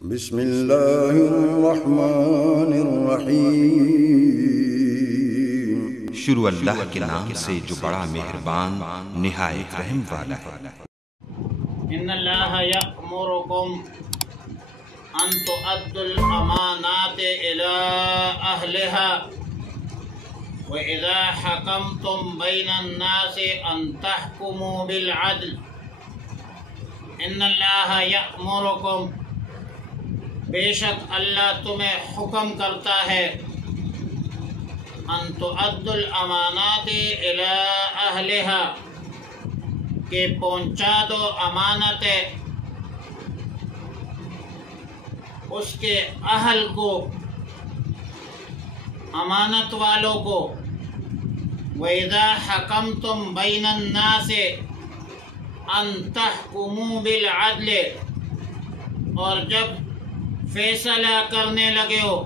بسم اللہ الرحمن الرحیم۔ شروع اللہ کے نام سے جو بڑا مہربان نہایت رحم والا ہے۔ ان اللہ یأمرکم ان تؤدوا الامانات الی اہلها وَإِذَا حَكَمْتُمْ بَيْنَ النَّاسِ أَن تَحْكُمُوا بِالْعَدْلِ إِنَّ اللَّهَ يَأْمُرُكُمْ بے شک اللہ تمہیں حکم کرتا ہے أَن تُؤَدُّوا الْأَمَانَاتِ إِلَىٰ أَهْلِهَا کہ پہنچا دو امانتیں اس کے اہل کو، امانت والوں کو۔ وَإِذَا حَكَمْتُمْ بَيْنَ النَّاسِ أَن تَحْكُمُوا بِالْعَدْلِ اور جب فیصلہ کرنے لگے ہو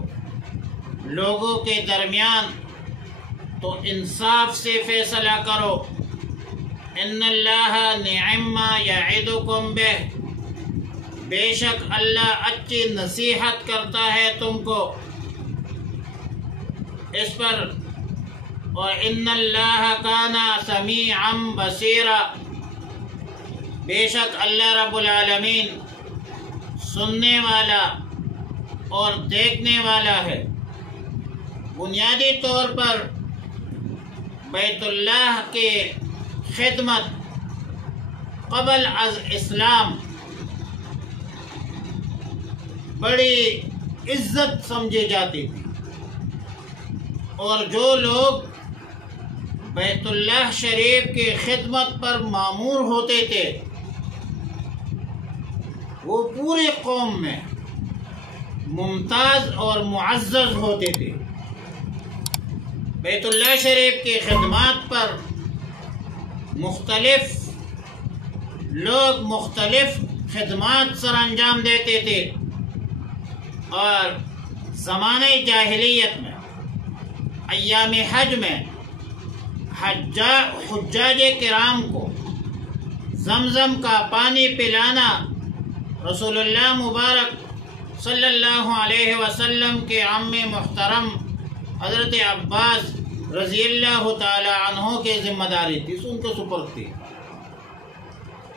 لوگوں کے درمیان تو انصاف سے فیصلہ کرو۔ إِنَّ اللَّهَ نِعِمَّ مَا يَعِظُكُمْ بِهِ بے شک اللہ اچھی نصیحت کرتا ہے تم کو اس پر۔ اور ان اللہ کان سمیعا بصیرا بے شک اللہ رب العالمین سننے والا اور دیکھنے والا ہے۔ بنیادی طور پر بیت اللہ کے خدمت قبل از اسلام بڑی عزت سمجھی جاتی تھی، اور جو لوگ بیت اللہ شریف کی خدمت پر مامور ہوتے تھے وہ پوری قوم میں ممتاز اور معزز ہوتے تھے۔ بیت اللہ شریف کی خدمات پر مختلف لوگ مختلف خدمات سر انجام دیتے تھے، اور زمانہ جاہلیت میں ایام حج میں حجاج کرام کو زمزم کا پانی پلانا رسول اللہ مبارک صلی اللہ علیہ وسلم کے عم محترم حضرت عباس رضی اللہ تعالی عنہ کے ذمہ داری تھی، ان کو سپرد تھی،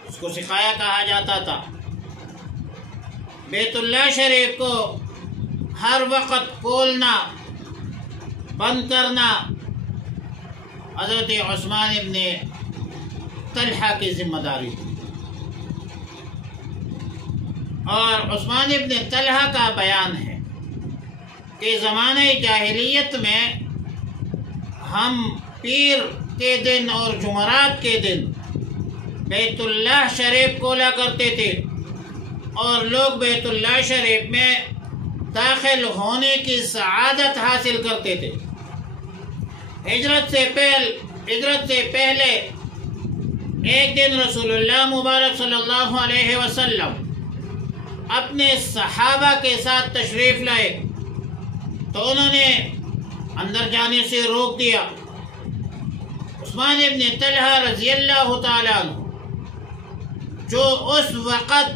اس کو سکھایا کہا جاتا تھا۔ بیت اللہ شریف کو ہر وقت کھولنا بند کرنا حضرت عثمان ابن طلحہ کی ذمہ داری تھی، اور عثمان ابن طلحہ کا بیان ہے کہ زمانہ جاہلیت میں ہم پیر کے دن اور جمعرات کے دن بیت اللہ شریف کھولا کرتے تھے، اور لوگ بیت اللہ شریف میں داخل ہونے کی سعادت حاصل کرتے تھے۔ ہجرت سے پہلے ایک دن رسول اللہ مبارک صلی اللہ علیہ وسلم اپنے صحابہ کے ساتھ تشریف لائے تو انہوں نے اندر جانے سے روک دیا۔ عثمان ابن طلحہ رضی اللہ تعالیٰ عنہ جو اس وقت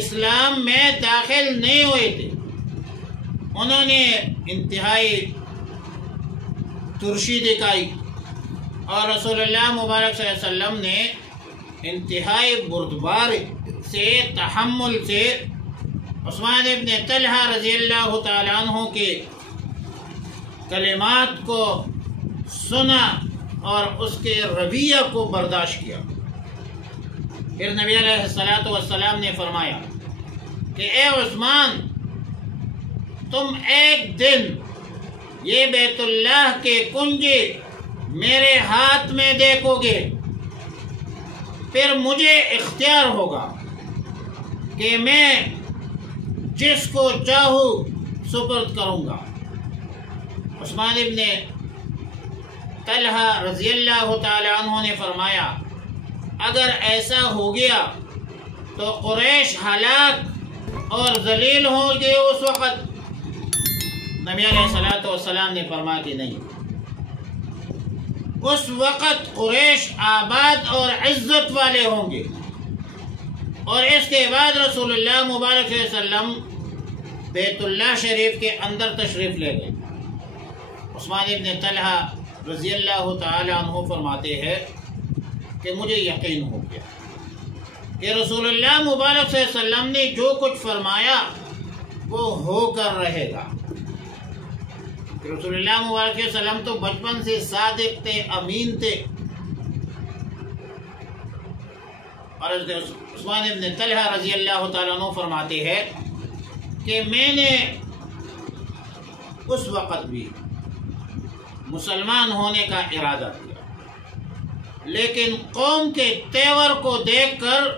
اسلام میں داخل نہیں ہوئے تھے، انہوں نے انتہائی ترشی دکھائی، اور رسول اللہ مبارک صلی اللہ علیہ وسلم نے انتہائی بردبار سے تحمل سے عثمان ابن طلحہ رضی اللہ تعالیٰ عنہ کے کلمات کو سنا اور اس کے رویہ کو برداشت کیا۔ پھر نبی علیہ السلام نے فرمایا کہ اے عثمان، تم ایک دن یہ بیت اللہ کے کنجی میرے ہاتھ میں دیکھو گے، پھر مجھے اختیار ہوگا کہ میں جس کو چاہوں سپرد کروں گا۔ عثمان ابن طلحہ رضی اللہ تعالی عنہ نے فرمایا اگر ایسا ہو گیا تو قریش ہلاک اور ذلیل ہوں گے۔ اس وقت نبی علیہ السلام نے فرمایا کہ نہیں، اس وقت قریش آباد اور عزت والے ہوں گے، اور اس کے بعد رسول اللہ مبارک صلی اللہ علیہ وسلم بیت اللہ شریف کے اندر تشریف لے گئے۔ عثمان ابن طلحہ رضی اللہ تعالی عنہ فرماتے ہیں کہ مجھے یقین ہو گیا کہ رسول اللہ مبارک صلی اللہ علیہ وسلم نے جو کچھ فرمایا وہ ہو کر رہے گا۔ رسول اللہ مبارک صلی اللہ علیہ وسلم تو بچپن سے صادق تھے، امین تھے، اور عثمان ابن طلحہ رضی اللہ تعالیٰ عنہ فرماتے ہیں کہ میں نے اس وقت بھی مسلمان ہونے کا ارادہ کیا، لیکن قوم کے تیور کو دیکھ کر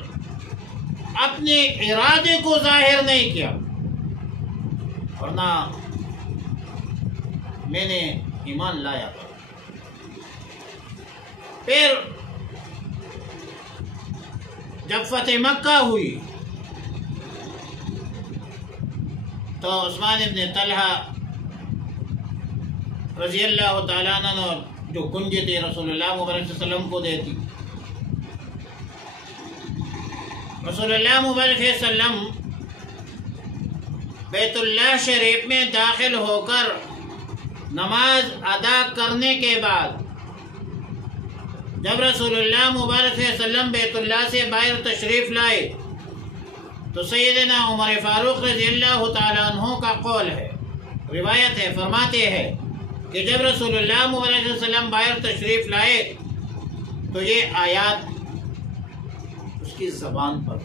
اپنے ارادے کو ظاہر نہیں کیا، ورنہ میں نے ایمان لایا تھا۔ پھر جب فتح مکہ ہوئی تو عثمان ابن طلحہ رضی اللہ تعالیٰ عنہ جو کنجی تھی رسول اللہ مبارک صلی اللہ علیہ وسلم کو دیتی۔ رسول اللہ مبارک صلی اللہ علیہ وسلم بیت اللہ شریف میں داخل ہو کر نماز ادا کرنے کے بعد جب رسول اللہ مبارک صلی اللہ علیہ وسلم بیت اللہ سے باہر تشریف لائے تو سیدنا عمر فاروق رضی اللہ تعالیٰ عنہ کا قول ہے، روایت ہے، فرماتے ہیں کہ جب رسول اللہ مبارک صلی اللہ علیہ وسلم باہر تشریف لائے تو یہ آیات اس کی زبان پر،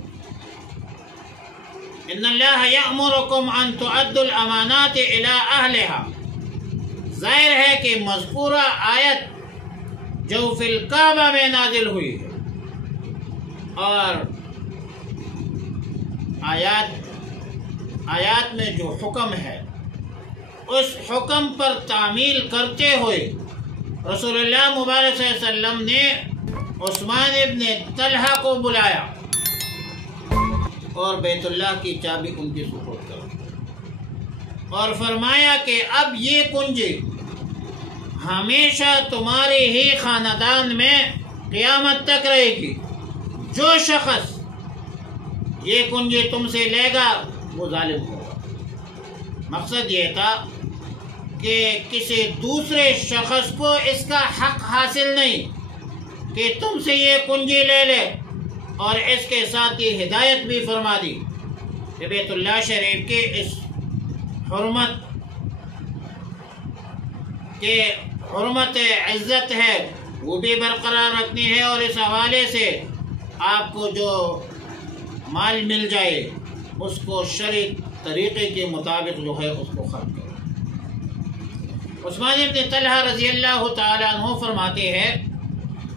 ان اللہ یأمرکم ان تؤدوا الامانات الی اہلها، ظاہر ہے کہ مذکورہ آیت جو فی الکعبہ میں نازل ہوئی ہے، اور آیات میں جو حکم ہے اس حکم پر تعمیل کرتے ہوئے رسول اللہ مبارک صلی اللہ علیہ وسلم نے عثمان ابن طلحہ کو بلایا اور بیت اللہ کی چابی ان کی سپرد کر، اور فرمایا کہ اب یہ کنجی ہمیشہ تمہارے ہی خاندان میں قیامت تک رہے گی، جو شخص یہ کنجی تم سے لے گا وہ ظالم ہوگا۔ مقصد یہ تھا کہ کسی دوسرے شخص کو اس کا حق حاصل نہیں کہ تم سے یہ کنجی لے لے، اور اس کے ساتھ یہ ہدایت بھی فرما دی کہ بیت اللہ شریف کی اس حرمت عزت ہے وہ بھی برقرار رکھنی ہے، اور اس حوالے سے آپ کو جو مال مل جائے اس کو شرعی طریقے کے مطابق جو ہے اس کو خرچ کرو۔ عثمان ابن طلحہ رضی اللہ تعالیٰ عنہ فرماتے ہیں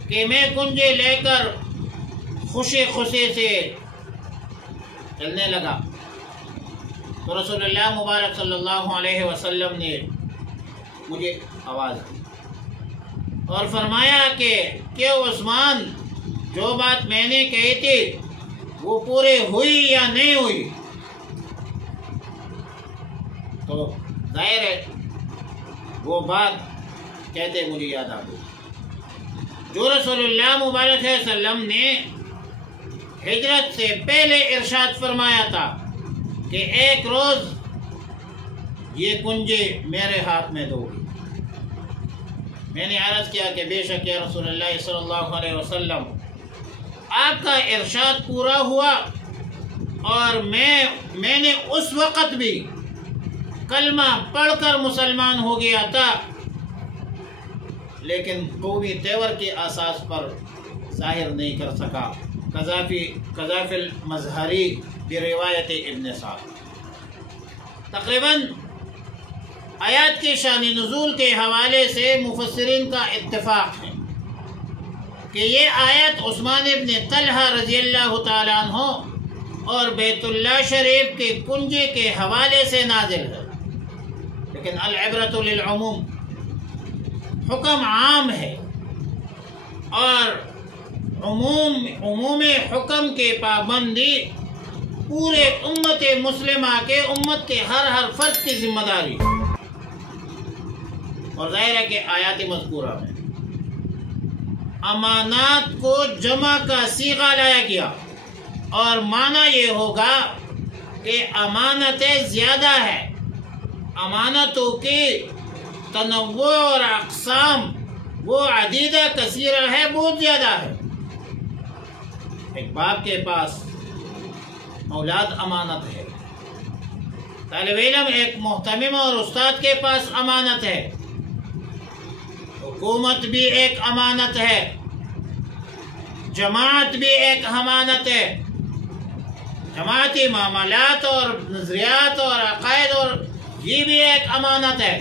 کہ میں کنجی لے کر خوشی سے چلنے لگا تو رسول اللہ مبارک صلی اللہ علیہ وسلم نے مجھے آواز دی اور فرمایا کہ عثمان، جو بات میں نے کہی تھی وہ پورے ہوئی یا نہیں ہوئی؟ تو ظاہر ہے وہ بات کہتے مجھے یاد آ گئی جو رسول اللہ مبارک صلی اللہ علیہ وسلم نے ہجرت سے پہلے ارشاد فرمایا تھا کہ ایک روز یہ کنجی میرے ہاتھ میں دو گی۔ میں نے عرض کیا کہ بے شک یا رسول اللہ صلی اللہ علیہ وسلم، آپ کا ارشاد پورا ہوا، اور میں نے اس وقت بھی کلمہ پڑھ کر مسلمان ہو گیا تھا، لیکن قومی تیور کے اساس پر ظاہر نہیں کر سکا۔ قذافی المظہری بروایت ابن سعد۔ تقریباً آیات کی شان نزول کے حوالے سے مفسرین کا اتفاق ہے کہ یہ آیت عثمان ابن طلحہ رضی اللہ تعالیٰ عنہ اور بیت اللہ شریف کے کنجے کے حوالے سے نازل ہے، لیکن العبرۃ للعموم، حکم عام ہے، اور عموم حکم کے پابندی پورے امت مسلمہ کے، امت کے ہر فرد کی ذمہ داری، اور ظاہر ہے کہ آیات مذکورہ میں امانات کو جمع کا صیغہ لایا گیا، اور معنی یہ ہوگا کہ امانتیں زیادہ ہے، امانتوں کی تنوع اور اقسام وہ عدیدہ کثیرہ ہے، بہت زیادہ ہے۔ ایک باپ کے پاس اولاد امانت ہے، طالب علم ایک محتمم اور استاد کے پاس امانت ہے، حکومت بھی ایک امانت ہے، جماعت بھی ایک امانت ہے، جماعتی معاملات اور نظریات اور عقائد اور یہ بھی ایک امانت ہے،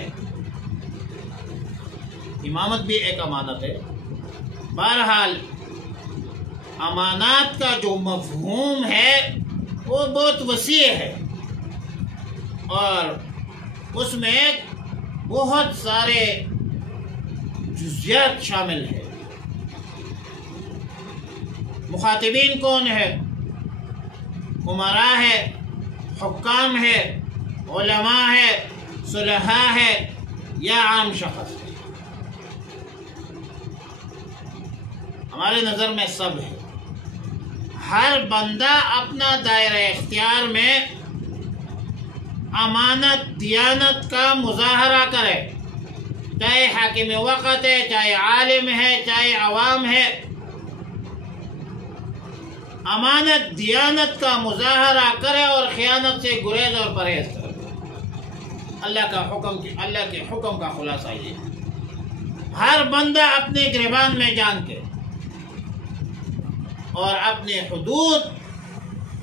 امامت بھی ایک امانت ہے۔ بہرحال امانات کا جو مفہوم ہے وہ بہت وسیع ہے اور اس میں بہت سارے جزیات شامل ہیں۔ مخاطبین کون ہے؟ امراء ہے، حکام ہے، علماء ہے، صلحاء ہے یا عام شخص ہے؟ ہمارے نظر میں سب ہے۔ ہر بندہ اپنا دائرہ اختیار میں امانت دیانت کا مظاہرہ کرے، چاہے حاکم وقت ہے، چاہے عالم ہے، چاہے عوام ہے، امانت دیانت کا مظاہرہ کرے اور خیانت سے گریز اور پرہیز کرے۔ اللہ کے حکم کا خلاصہ یہ ہے، ہر بندہ اپنے گریبان میں جان کے اور اپنے حدود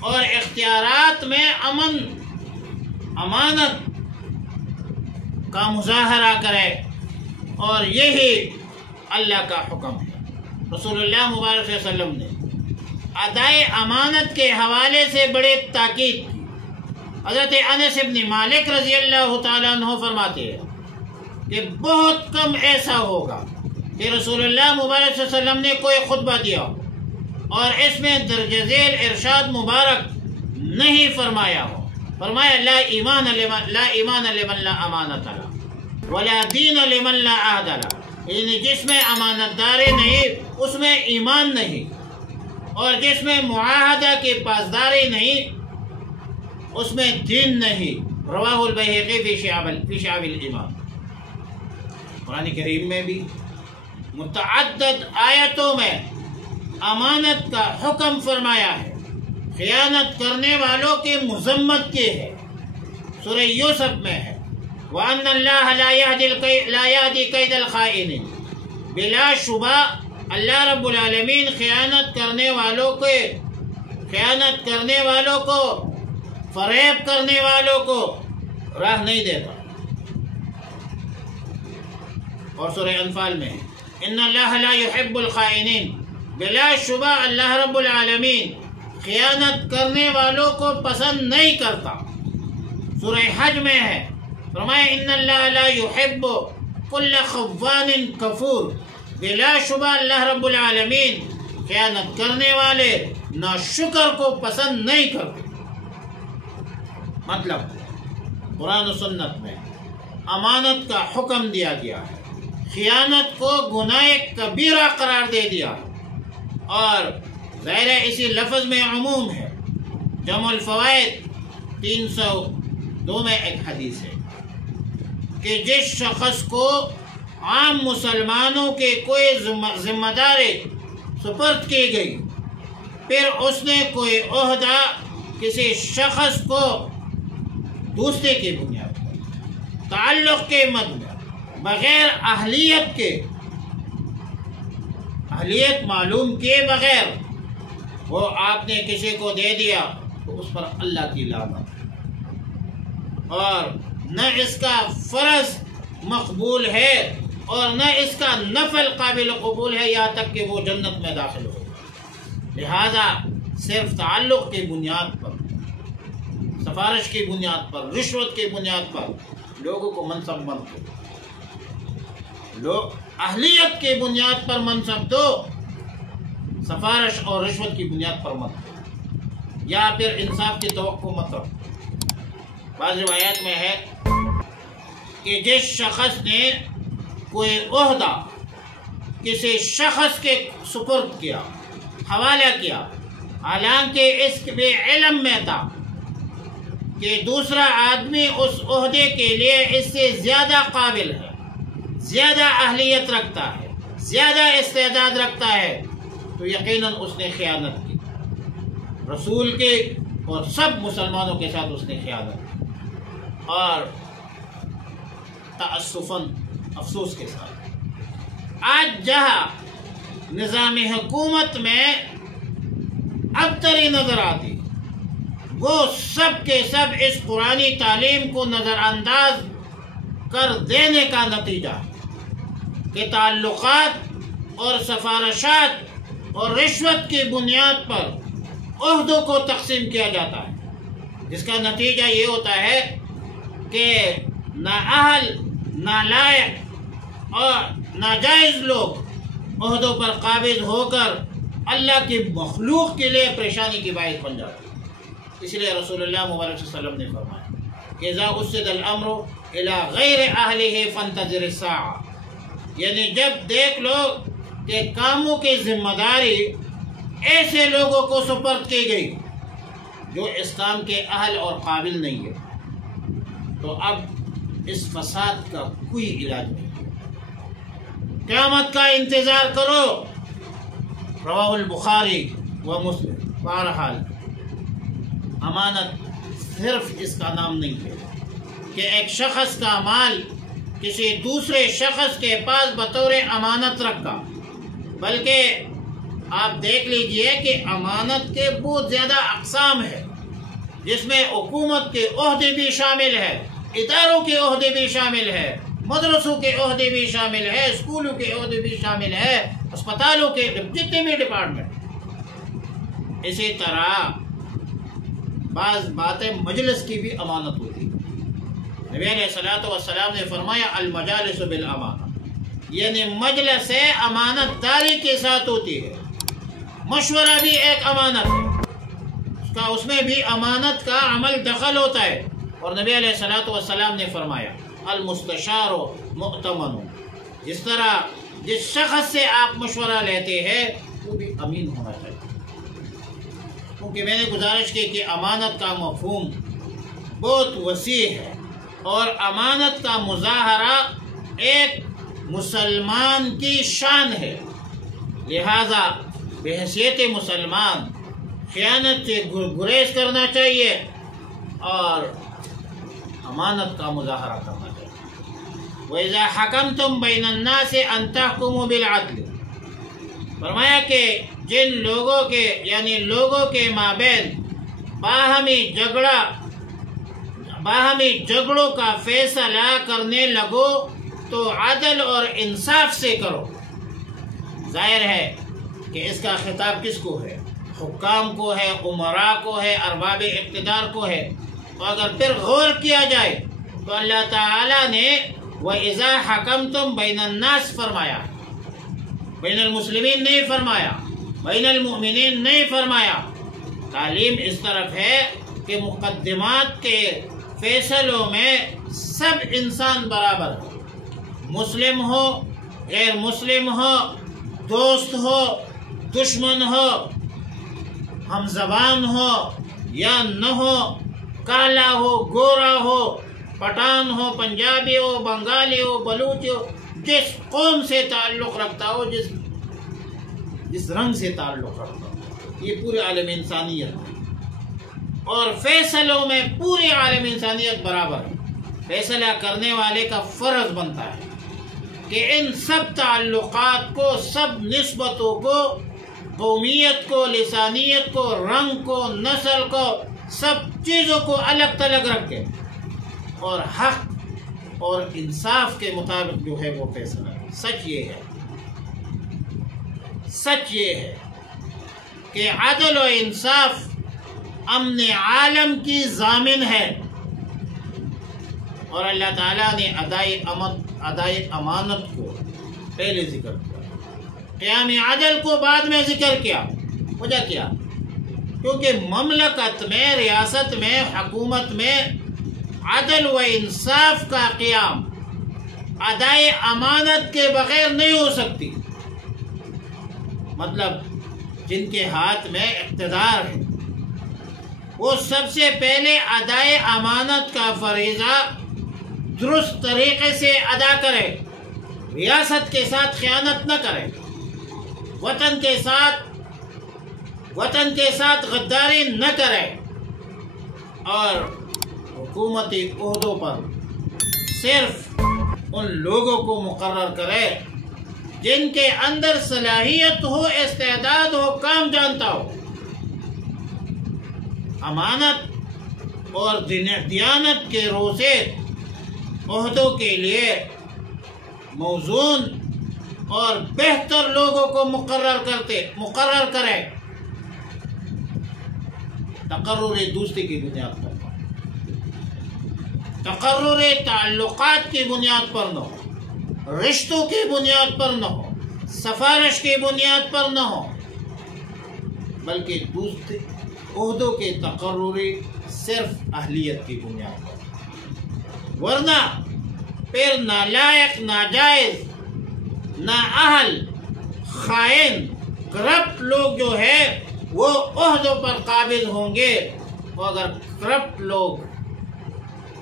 اور اختیارات میں امانت کا مظاہرہ کرے، اور یہی اللہ کا حکم ہے۔ رسول اللہ مبارک صلی اللہ علیہ وسلم نے ادائے امانت کے حوالے سے بڑے تاکید کی۔ حضرت انس بن مالک رضی اللہ تعالیٰ عنہ فرماتے ہیں کہ بہت کم ایسا ہوگا کہ رسول اللہ مبارک صلی اللہ علیہ وسلم نے کوئی خطبہ دیا اور اس میں درج ذیل ارشاد مبارک نہیں فرمایا ہو، فرمایا لا ایمان لمن لا امانت له ولا دین لمن لا عہد له، یعنی جس میں امانت داری نہیں اس میں ایمان نہیں، اور جس میں معاہدہ کی پاسداری نہیں اس میں دین نہیں۔ رواہ البیہقی فی شعب الایمان۔ قرآن کریم میں بھی متعدد آیتوں میں امانت کا حکم فرمایا ہے، خیانت کرنے والوں کی مذمت کی ہے۔ سورہ یوسف میں ہے وَأَنَّ اللَّهَ لَا يَهْدِي كَيْدَ الْخَائِنِينَ، بلا شبہ اللہ رب العالمین خیانت کرنے والوں کو فریب کرنے والوں کو راہ نہیں دیتا۔ اور سورہ انفال میں ان اللہ لا يحب الخائنین، بلا شبہ اللہ رب العالمین خیانت کرنے والوں کو پسند نہیں کرتا۔ سورہ حج میں ہے فرمایا ان اللہ لا يحب كل خوان کفور، بلا شبہ اللہ رب العالمین خیانت کرنے والے ناشکر کو پسند نہیں کرتے۔ مطلب قرآن و سنت میں امانت کا حکم دیا گیا ہے، خیانت کو گناہ کبیرہ قرار دے دیا، اور ظاہر اسی لفظ میں عموم ہے۔ جمع الفوائد 302 میں ایک حدیث ہے کہ جس شخص کو عام مسلمانوں کے کوئی ذمہ داری سپرد کی گئی، پھر اس نے کوئی عہدہ کسی شخص کو دوسرے کی بنیاد پر تعلق کے مد میں بغیر اہلیت کے، اہلیت معلوم کیے بغیر وہ آپ نے کسی کو دے دیا تو اس پر اللہ کی لعنت، اور نہ اس کا فرض مقبول ہے اور نہ اس کا نفل قابل قبول ہے، یہاں تک کہ وہ جنت میں داخل ہو۔ لہذا صرف تعلق کی بنیاد پر، سفارش کی بنیاد پر، رشوت کی بنیاد پر لوگوں کو منصب مت دو، اہلیت کی بنیاد پر منصب دو، سفارش اور رشوت کی بنیاد پر مت دو، یا پھر انصاف کی توقع مت رکھو۔ بعض روایات میں ہے کہ جس شخص نے کوئی عہدہ کسی شخص کے سپرد کیا، حوالہ کیا، حالانکہ اس بھی علم میں تھا کہ دوسرا آدمی اس عہدے کے لیے اس سے زیادہ قابل ہے، زیادہ اہلیت رکھتا ہے، زیادہ استعداد رکھتا ہے، تو یقیناً اس نے خیانت کی، رسول کے اور سب مسلمانوں کے ساتھ اس نے خیانت کی، اور تأسفاً افسوس کے ساتھ آج جہاں نظام حکومت میں ابتری نظر آتی، وہ سب کے سب اس قرآنی تعلیم کو نظر انداز کر دینے کا نتیجہ کہ تعلقات اور سفارشات اور رشوت کی بنیاد پر عہدوں کو تقسیم کیا جاتا ہے، جس کا نتیجہ یہ ہوتا ہے کہ نااہل، نالائق اور ناجائز لوگ عہدوں پر قابض ہو کر اللہ کی مخلوق کے لیے پریشانی کی باعث بن جاتے ہیں۔ اس لیے رسول اللہ مبارک صلی اللہ علیہ وسلم نے فرمایا کہ اذا اسد الامر الى غیر اہلہ فانتظر الساعہ، یعنی جب دیکھ لو کہ کاموں کی ذمہ داری ایسے لوگوں کو سپرد کی گئی جو اس کام کے اہل اور قابل نہیں ہے، تو اب اس فساد کا کوئی علاج نہیں، قیامت کا انتظار کرو۔ رواہ البخاری و مسلم۔ بہرحال امانت صرف اس کا نام نہیں ہے کہ ایک شخص کا مال کسی دوسرے شخص کے پاس بطور امانت رکھا، بلکہ آپ دیکھ لیجئے کہ امانت کے بہت زیادہ اقسام ہیں، جس میں حکومت کے عہدے بھی شامل ہے، اداروں کے عہدے بھی شامل ہے، مدرسوں کے عہدے بھی شامل ہے، اسکولوں کے عہدے بھی شامل ہے، اسپتالوں کے جتنے بھی ڈپارٹمنٹ۔ اسی طرح بعض باتیں مجلس کی بھی امانت ہوتی ہے۔ نبی علیہ الصلوۃ والسلام نے فرمایا المجالس بالامانہ، یعنی مجلس امانت داری کے ساتھ ہوتی ہے۔ مشورہ بھی ایک امانت ہے، اس میں بھی امانت کا عمل دخل ہوتا ہے، اور نبی علیہ الصلوۃ والسلام نے فرمایا المستشار مؤتمن، جس طرح جس شخص سے آپ مشورہ لیتے ہیں وہ بھی امین ہونا چاہیے، کیونکہ میں نے گزارش کی کہ امانت کا مفہوم بہت وسیع ہے، اور امانت کا مظاہرہ ایک مسلمان کی شان ہے، لہذا بحیثیت مسلمان خیانت سے گریز کرنا چاہیے اور امانت کا مظاہرہ کرنا چاہیے۔ وَإِذَا حَكَمْتُمْ بَيْنَ النَّاسِ أَن تَحْكُمُوا بِالْعَدْلِ، فرمایا کہ جن لوگوں کے یعنی لوگوں کے مابین باہمی جھگڑوں کا فیصلہ کرنے لگو تو عدل اور انصاف سے کرو۔ ظاہر ہے کہ اس کا خطاب کس کو ہے؟ حکام کو ہے، امراء کو ہے، ارباب اقتدار کو ہے۔ تو اگر پھر غور کیا جائے تو اللہ تعالیٰ نے وَإِذَا حَكَمْتُمْ بَيْنَ النَّاسِ فرمایا، بین المسلمین نہیں فرمایا، بین المؤمنین نہیں فرمایا۔ تعلیم اس طرف ہے کہ مقدمات کے فیصلوں میں سب انسان برابر ہے، مسلم ہو، غیر مسلم ہو، دوست ہو، دشمن ہو، ہم زبان ہو یا نہ ہو، کالا ہو، گورا ہو، پٹھان ہو، پنجابی ہو، بنگالی ہو، بلوچ ہو، جس قوم سے تعلق رکھتا ہو، جس رنگ سے تعلق رکھتا ہو، یہ پورے عالم انسانیت ہے، اور فیصلوں میں پوری عالم انسانیت برابر ہے۔ فیصلہ کرنے والے کا فرض بنتا ہے کہ ان سب تعلقات کو، سب نسبتوں کو، قومیت کو، لسانیت کو، رنگ کو، نسل کو، سب چیزوں کو الگ تلگ رکھے اور حق اور انصاف کے مطابق جو ہے وہ فیصلہ ہے۔ سچ یہ ہے کہ عدل و انصاف امن عالم کی ضامن ہے، اور اللہ تعالیٰ نے ادائے امانت کو پہلے ذکر کیا، قیام عدل کو بعد میں ذکر کیا۔ وجہ کیا؟ کیونکہ مملکت میں، ریاست میں، حکومت میں عدل و انصاف کا قیام ادائے امانت کے بغیر نہیں ہو سکتی۔ مطلب جن کے ہاتھ میں اقتدار ہے، وہ سب سے پہلے ادائے امانت کا فریضہ درست طریقے سے ادا کرے، ریاست کے ساتھ خیانت نہ کرے، وطن کے ساتھ غداری نہ کرے، اور حکومتی عہدوں پر صرف ان لوگوں کو مقرر کرے جن کے اندر صلاحیت ہو، استعداد ہو، کام جانتا ہو۔ امانت اور دیانت کے روزے عہدوں کے لیے موزون اور بہتر لوگوں کو مقرر کرے، تقرر دوستی کی بنیاد پر، تقرر تعلقات کی بنیاد پر نہ ہو، رشتوں کی بنیاد پر نہ ہو، سفارش کی بنیاد پر نہ ہو، بلکہ دوستی عہدوں کے تقرری صرف اہلیت کی بنیاد پر، ورنہ پھر نالائق، ناجائز، نااہل، خائن، کرپٹ لوگ جو ہے وہ عہدوں پر قابض ہوں گے، اور اگر کرپٹ لوگ،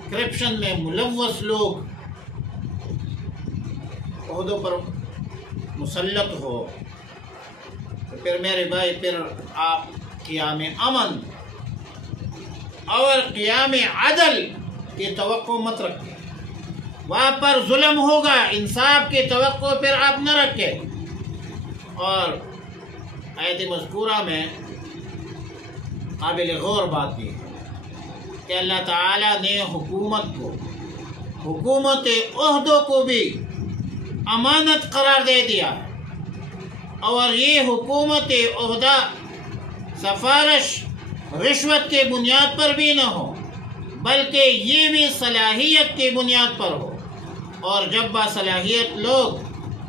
کرپشن میں ملوث لوگ عہدوں پر مسلط ہو تو پھر میرے بھائی، پھر آپ قیام امن اور قیام عدل کی توقع مت رکھیں، وہاں پر ظلم ہوگا، انصاف کی توقع پھر آپ نہ رکھیں۔ اور آیت مذکورہ میں قابل غور بات یہ ہے کہ اللہ تعالیٰ نے حکومت عہدوں کو بھی امانت قرار دے دیا، اور یہ حکومت عہدہ سفارش، رشوت کے بنیاد پر بھی نہ ہو، بلکہ یہ بھی صلاحیت کی بنیاد پر ہو، اور جب باصلاحیت لوگ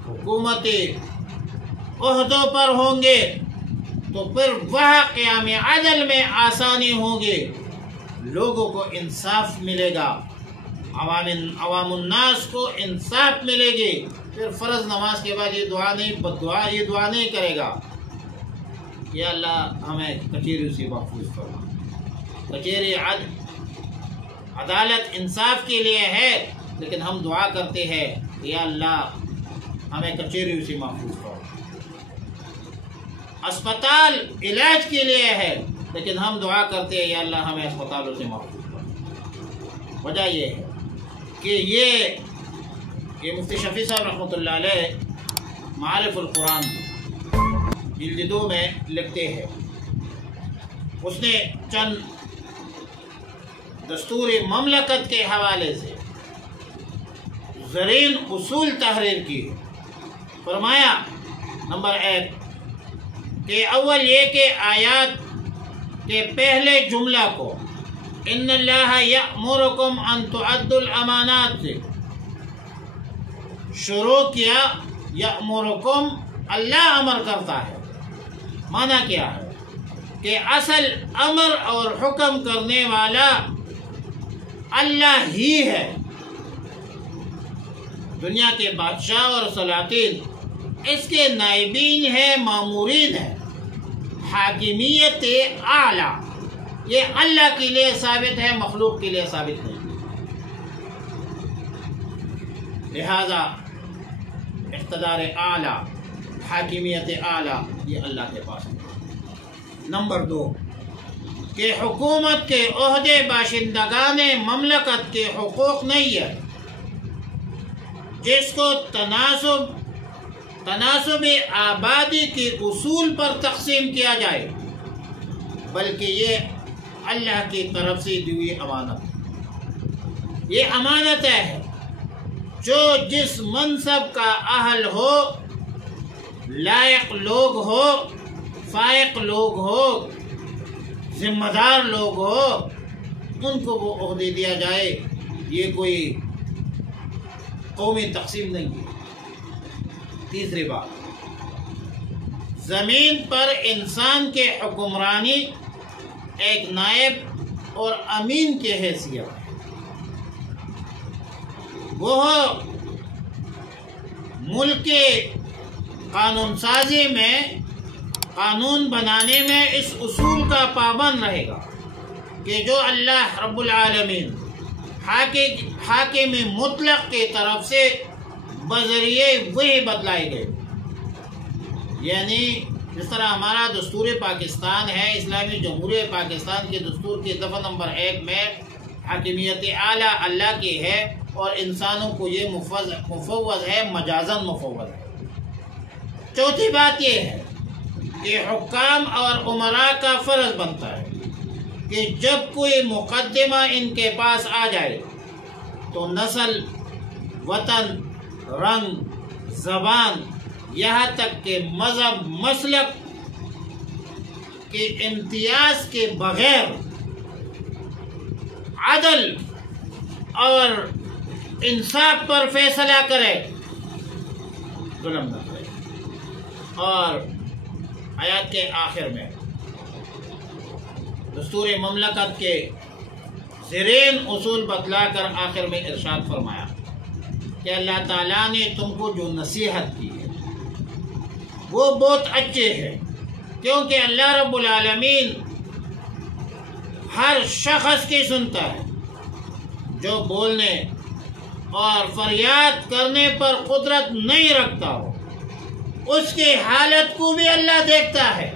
حکومتی عہدوں پر ہوں گے تو پھر وہ قیام عدل میں آسانی ہوگی، لوگوں کو انصاف ملے گا، عوام الناس کو انصاف ملے گی، پھر فرض نماز کے بعد یہ دعا نہیں کرے گا یا اللہ ہمیں کچہری سے محفوظ فرما۔ کچہری عدالت انصاف کے لیے ہے، لیکن ہم دعا کرتے ہیں یا اللہ ہمیں کچہری سے محفوظ فرما۔ اسپتال علاج کے لیے ہے، لیکن ہم دعا کرتے ہیں یا اللہ ہمیں اسپتالوں سے محفوظ فرما۔ وجہ یہ ہے کہ یہ مفتی شفیع صاحب رحمۃ اللہ علیہ معارف القرآن جلد 2 میں لکھتے ہیں، اس نے چند دستور مملکت کے حوالے سے زرین اصول تحریر کی۔ فرمایا نمبر 1 کہ اول یہ کہ آیات کے پہلے جملہ کو ان اللہ یأمرکم ان تؤدوا الامانات سے شروع کیا۔ یأمرکم، اللہ امر کرتا ہے، معنی کیا ہے کہ اصل امر اور حکم کرنے والا اللہ ہی ہے۔ دنیا کے بادشاہ اور سلاطین اس کے نائبین ہیں، مامورین ہیں۔ حاکمیت اعلیٰ یہ اللہ کے لیے ثابت ہے، مخلوق کے لیے ثابت نہیں، لہذا اقتدار اعلیٰ، حاکمیت اعلیٰ یہ اللہ کے پاس ہے۔ نمبر 2 کہ حکومت کے عہدے باشندگان مملکت کے حقوق نہیں ہے جس کو تناسب آبادی کے اصول پر تقسیم کیا جائے، بلکہ یہ اللہ کی طرف سے دی ہوئی امانت۔ یہ امانت ہے، جو جس منصب کا اہل ہو، لائق لوگ ہو، فائق لوگ ہو، ذمہ دار لوگ ہو، ان کو وہ عہدے دیا جائے۔ یہ کوئی قومی تقسیم نہیں ہے۔ تیسری بات، زمین پر انسان کے حکمرانی ایک نائب اور امین کی حیثیت ہے۔ وہ ملک کے قانون سازی میں قانون بنانے میں اس اصول کا پابند رہے گا کہ جو اللہ رب العالمین حاکم مطلق کی طرف سے بذریعہ وحی بتلائے گئے، یعنی جس طرح ہمارا دستور پاکستان ہے، اسلامی جمہوریہ پاکستان کے دستور کے دفعہ نمبر 1 میں حاکمیت اعلیٰ اللہ کی ہے اور انسانوں کو یہ مفوض ہے، مجازاً مفوض ہے۔ چوتھی بات یہ ہے کہ حکام اور امراء کا فرض بنتا ہے کہ جب کوئی مقدمہ ان کے پاس آ جائے تو نسل، وطن، رنگ، زبان، یہاں تک کہ مذہب، مسلک کے امتیاز کے بغیر عدل اور انصاف پر فیصلہ کرے، ظلم نہ کرے۔ اور آیات کے آخر میں دستور مملکت کے زیرین اصول بتلا کر آخر میں ارشاد فرمایا کہ اللہ تعالیٰ نے تم کو جو نصیحت کی ہے وہ بہت اچھے ہے، کیونکہ اللہ رب العالمین ہر شخص کی سنتا ہے جو بولنے اور فریاد کرنے پر قدرت نہیں رکھتا ہو، اس کی حالت کو بھی اللہ دیکھتا ہے۔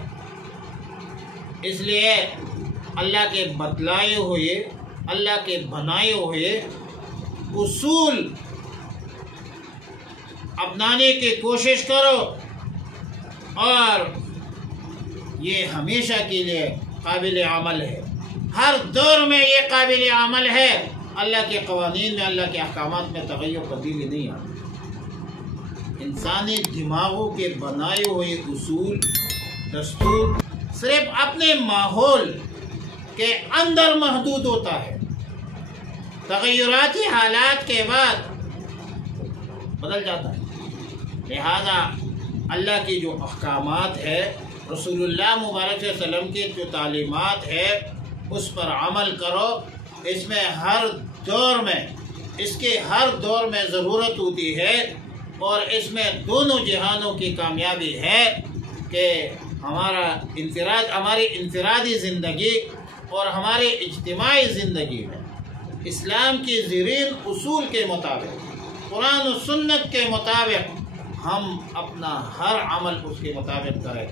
اس لیے اللہ کے بتلائے ہوئے، اللہ کے بنائے ہوئے اصول اپنانے کی کوشش کرو، اور یہ ہمیشہ کے لیے قابل عمل ہے، ہر دور میں یہ قابل عمل ہے۔ اللہ کے قوانین میں، اللہ کے احکامات میں تغیر و تبدیلی نہیں آتی۔ انسانی دماغوں کے بنائے ہوئے اصول، دستور صرف اپنے ماحول کے اندر محدود ہوتا ہے، تغیراتی حالات کے بعد بدل جاتا ہے۔ لہذا اللہ کی جو احکامات ہے، رسول اللہ مبارک صلی اللہ علیہ وسلم کی جو تعلیمات ہے، اس پر عمل کرو۔ اس میں ہر دور میں ضرورت ہوتی ہے، اور اس میں دونوں جہانوں کی کامیابی ہے کہ ہماری انفرادی زندگی اور ہماری اجتماعی زندگی میں اسلام کی زیرین اصول کے مطابق، قرآن و سنت کے مطابق ہم اپنا ہر عمل اس کے مطابق کریں۔